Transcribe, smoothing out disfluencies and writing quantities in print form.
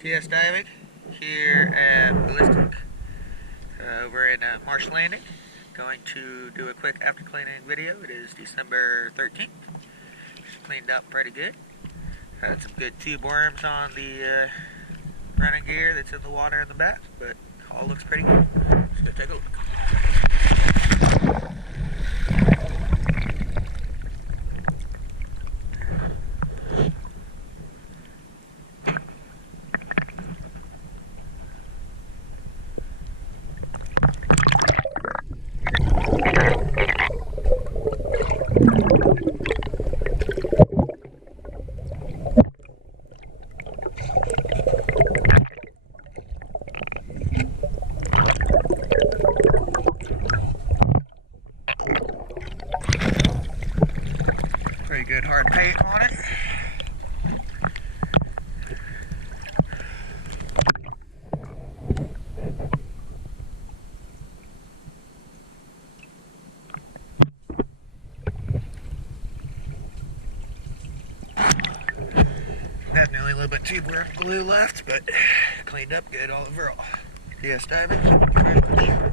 TS Diving here at Ballistic over in Marsh Landing. Going to do a quick after cleaning video. It is December 13th. Just cleaned up pretty good. Had some good tube worms on the running gear that's in the water in the back, but all looks pretty good. Let's go take a look. Pretty good hard paint on it. Definitely a little bit tube worm glue left, but cleaned up good all overall. TS Diving, thank you very much.